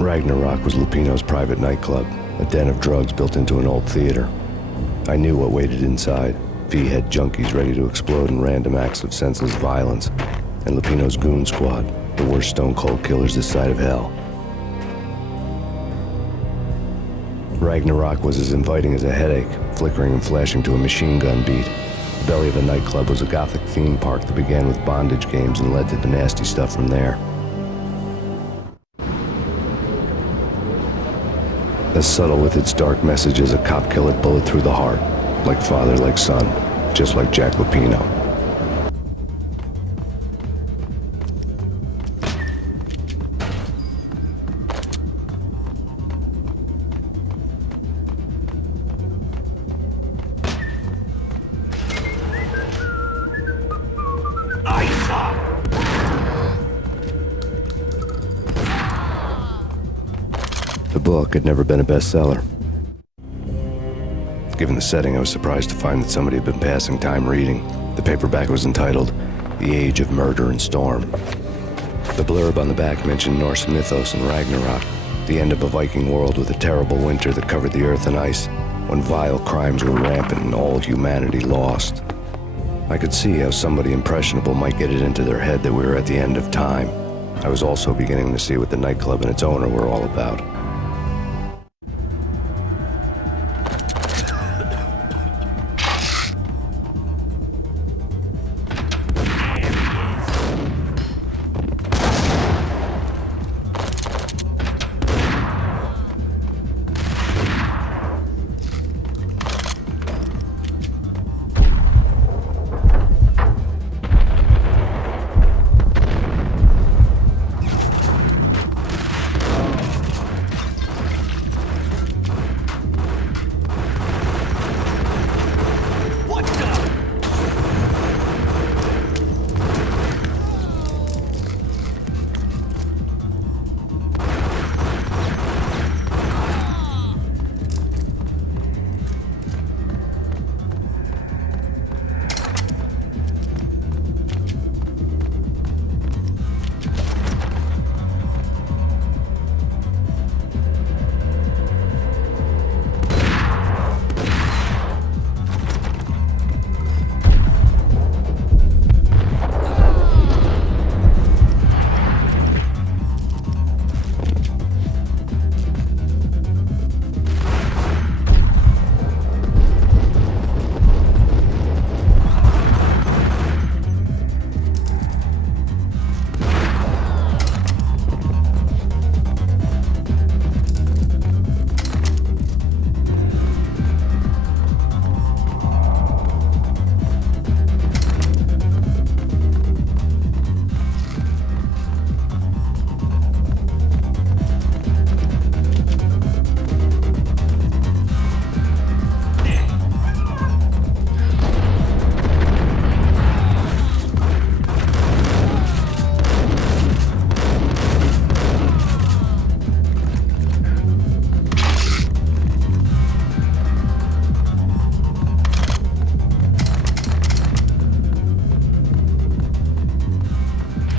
Ragnarok was Lupino's private nightclub, a den of drugs built into an old theater. I knew what waited inside. V-head junkies ready to explode in random acts of senseless violence, and Lupino's goon squad, the worst stone-cold killers this side of hell. Ragnarok was as inviting as a headache, flickering and flashing to a machine gun beat. The belly of the nightclub was a gothic theme park that began with bondage games and led to the nasty stuff from there. As subtle with its dark message as a cop killer bullet through the heart, like father, like son, just like Jack Lupino. The book had never been a bestseller. Given the setting, I was surprised to find that somebody had been passing time reading. The paperback was entitled, The Age of Murder and Storm. The blurb on the back mentioned Norse mythos and Ragnarok, the end of a Viking world with a terrible winter that covered the earth in ice, when vile crimes were rampant and all humanity lost. I could see how somebody impressionable might get it into their head that we were at the end of time. I was also beginning to see what the nightclub and its owner were all about.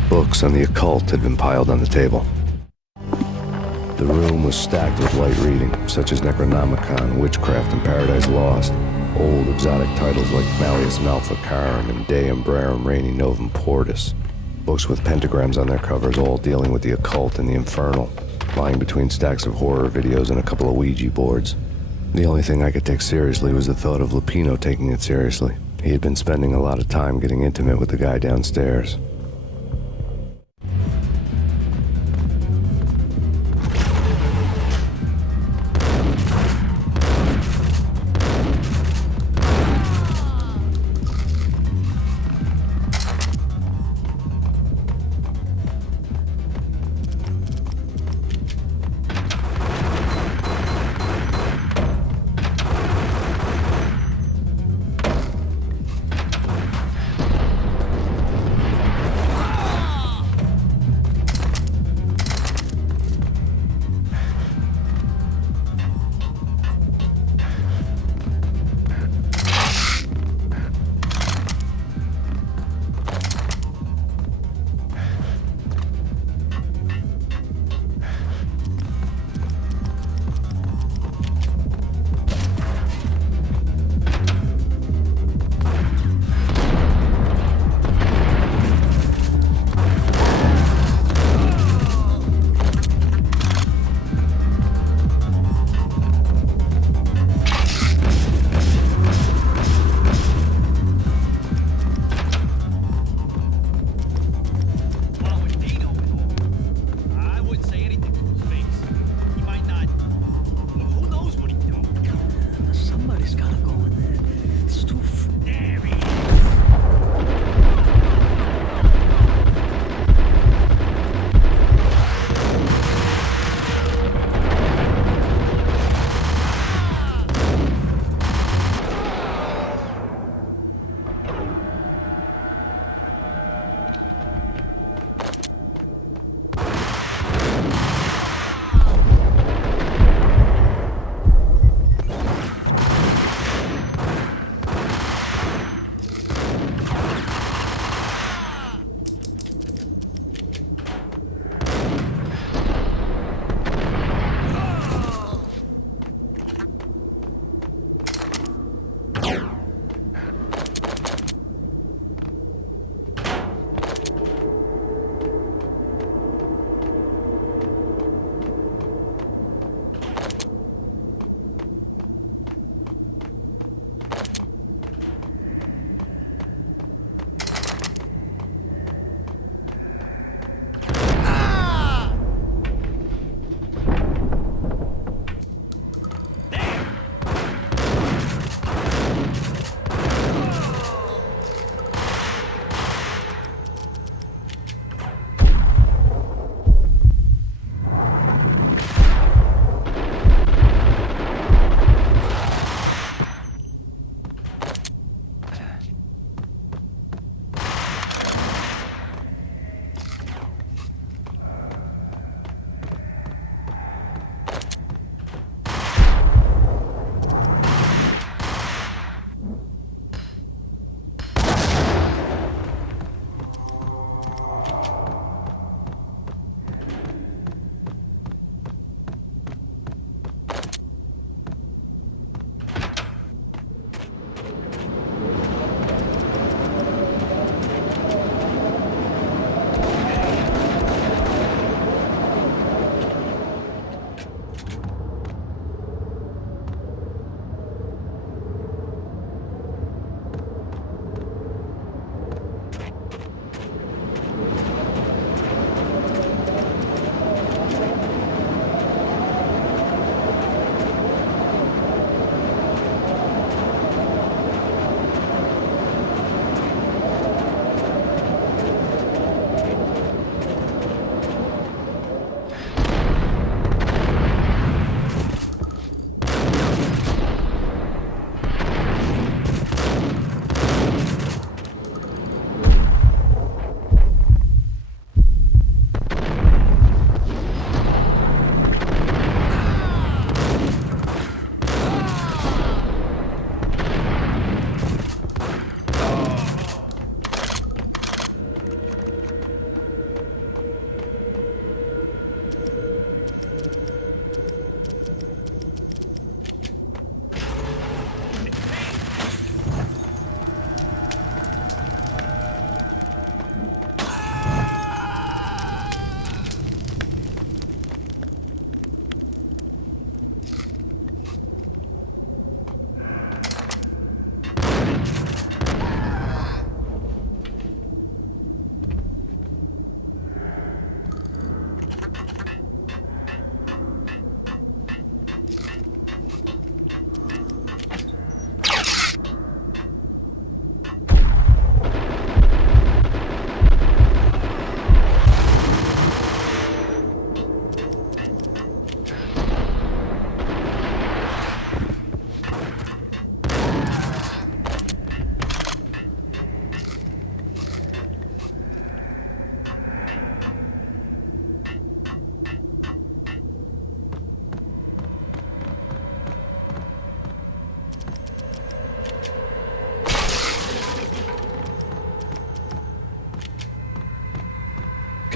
Books on the occult had been piled on the table. The room was stacked with light reading, such as Necronomicon, Witchcraft, and Paradise Lost. Old exotic titles like Malleus Maleficarum and De Umbrarum Reini Novum Portis. Books with pentagrams on their covers, all dealing with the occult and the infernal, lying between stacks of horror videos and a couple of Ouija boards. The only thing I could take seriously was the thought of Lupino taking it seriously. He had been spending a lot of time getting intimate with the guy downstairs.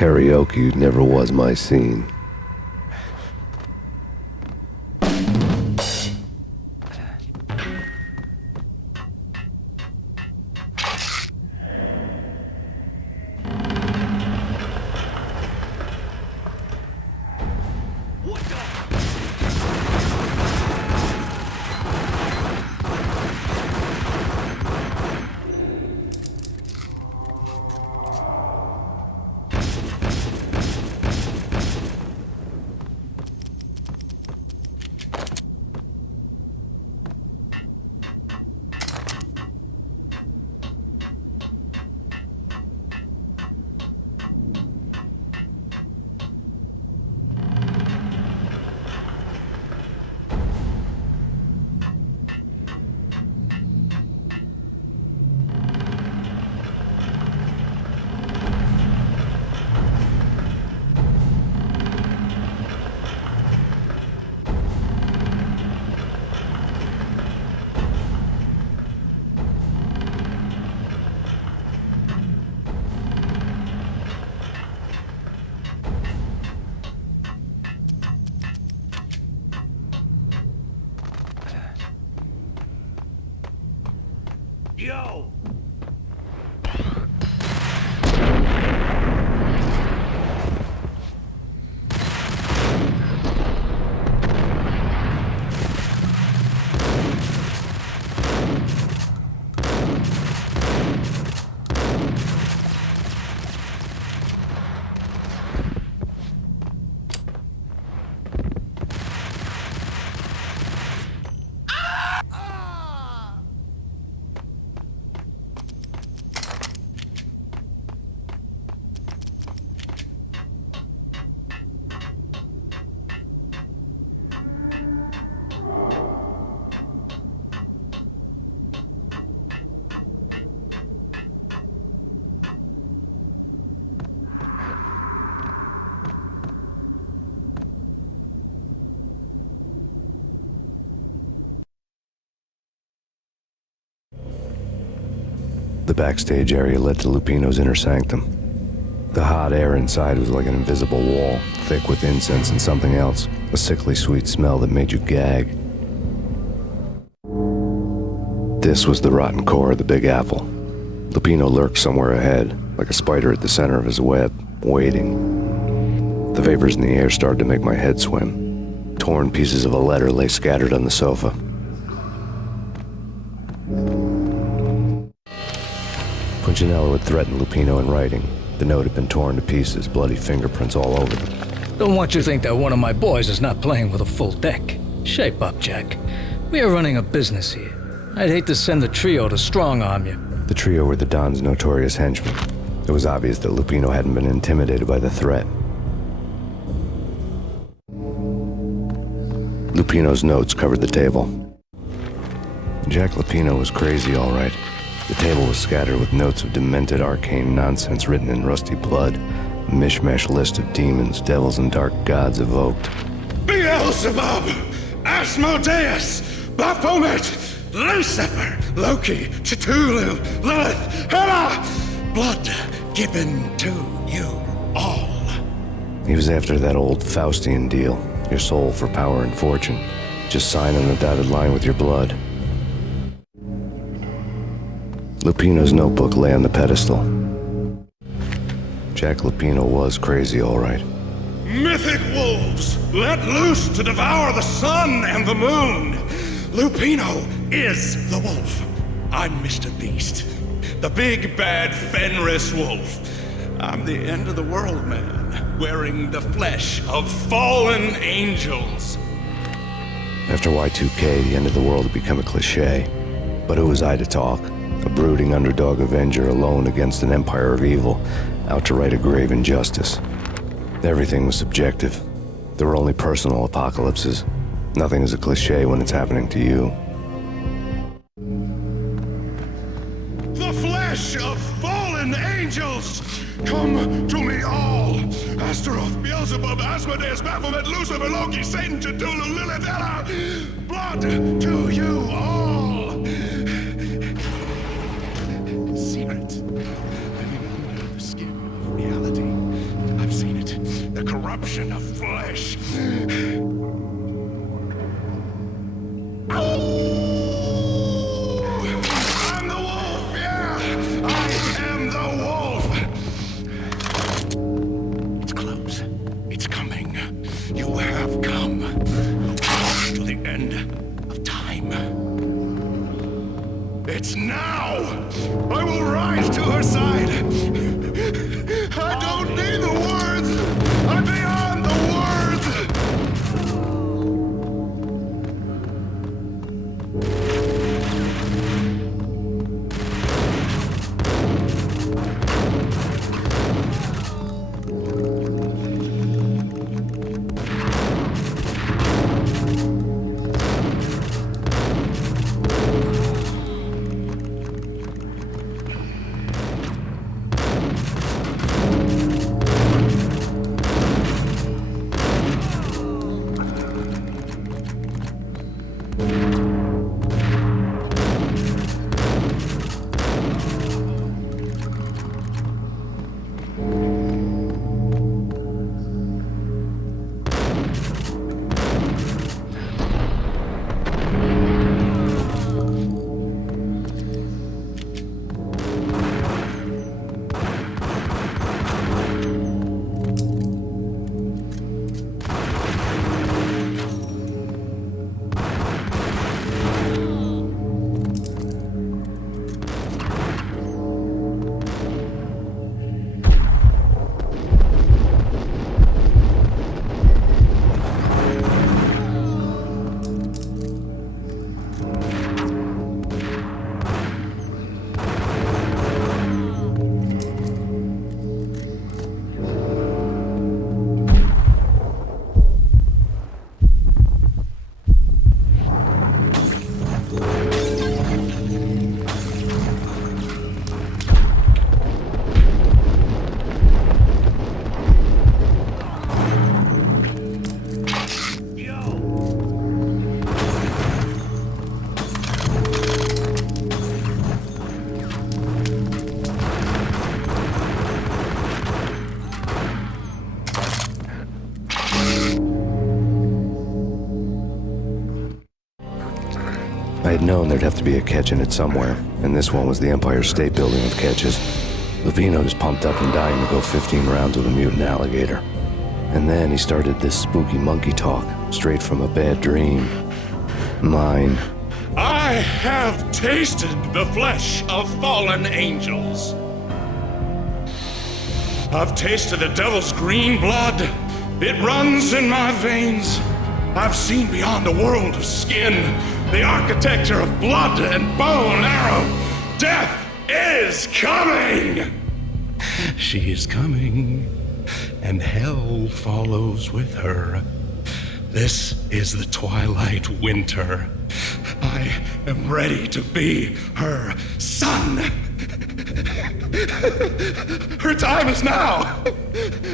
Karaoke never was my scene. Yo! The backstage area led to Lupino's inner sanctum. The hot air inside was like an invisible wall, thick with incense and something else, a sickly sweet smell that made you gag. This was the rotten core of the Big Apple. Lupino lurked somewhere ahead, like a spider at the center of his web, waiting. The vapors in the air started to make my head swim. Torn pieces of a letter lay scattered on the sofa. Punchinello had threatened Lupino in writing. The note had been torn to pieces, bloody fingerprints all over them. Don't want you to think that one of my boys is not playing with a full deck. Shape up, Jack. We are running a business here. I'd hate to send the trio to strong-arm you. The trio were the Don's notorious henchmen. It was obvious that Lupino hadn't been intimidated by the threat. Lupino's notes covered the table. Jack Lupino was crazy, all right. The table was scattered with notes of demented arcane nonsense written in rusty blood, a mishmash list of demons, devils, and dark gods evoked. Beelzebub! Asmodeus! Baphomet! Lucifer! Loki! Cthulhu! Lilith! Hela! Blood given to you all. He was after that old Faustian deal, your soul for power and fortune. Just sign on the dotted line with your blood. Lupino's notebook lay on the pedestal. Jack Lupino was crazy, all right. Mythic wolves, let loose to devour the sun and the moon. Lupino is the wolf. I'm Mr. Beast, the big bad Fenris wolf. I'm the end of the world man, wearing the flesh of fallen angels. After Y2K, the end of the world had become a cliche. But who was I to talk? A brooding underdog avenger alone against an empire of evil, out to right a grave injustice. Everything was subjective. There were only personal apocalypses. Nothing is a cliche when it's happening to you. The flesh of fallen angels! Come to me all! Astaroth, Beelzebub, Asmodeus, Baphomet, Lucifer, Loki, Satan, Cthulhu, Lilith, Hela! Blood to you all! Secret. Living under the skin of reality. the corruption of flesh. I'm the wolf, yeah! I am the wolf! It's close. It's coming. You have come to the end of time. It's now! I will rise to her side! I don't need the words! I'm beyond the words! I had known there'd have to be a catch in it somewhere, and this one was the Empire State Building of catches. Lupino was pumped up and dying to go 15 rounds with a mutant alligator. And then he started this spooky monkey talk, straight from a bad dream. Mine. I have tasted the flesh of fallen angels. I've tasted the devil's green blood. It runs in my veins. I've seen beyond a world of skin, the architecture of blood and bow and arrow. Death is coming! She is coming, and hell follows with her. This is the twilight winter. I am ready to be her son. Her time is now,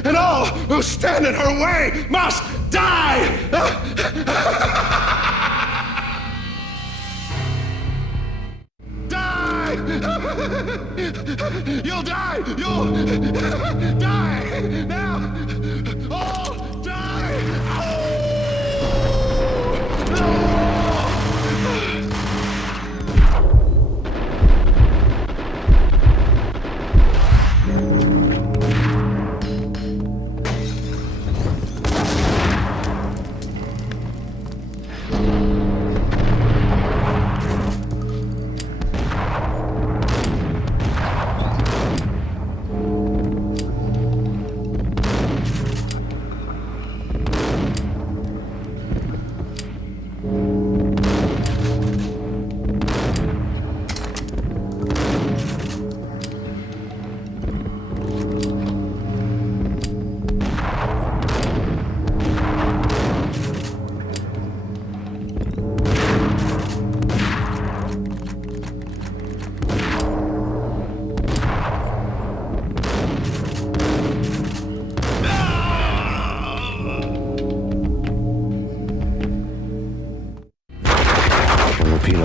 and all who stand in her way must die! Die! You'll die! You'll die! Now! All die!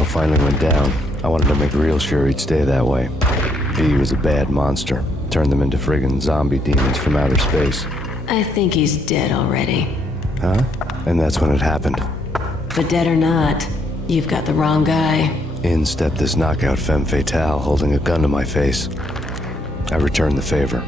Finally went down. I wanted to make real sure he'd stay that way. V was a bad monster. Turned them into friggin' zombie demons from outer space. I think he's dead already. Huh? And that's when it happened. But dead or not, you've got the wrong guy. In stepped this knockout femme fatale holding a gun to my face. I returned the favor.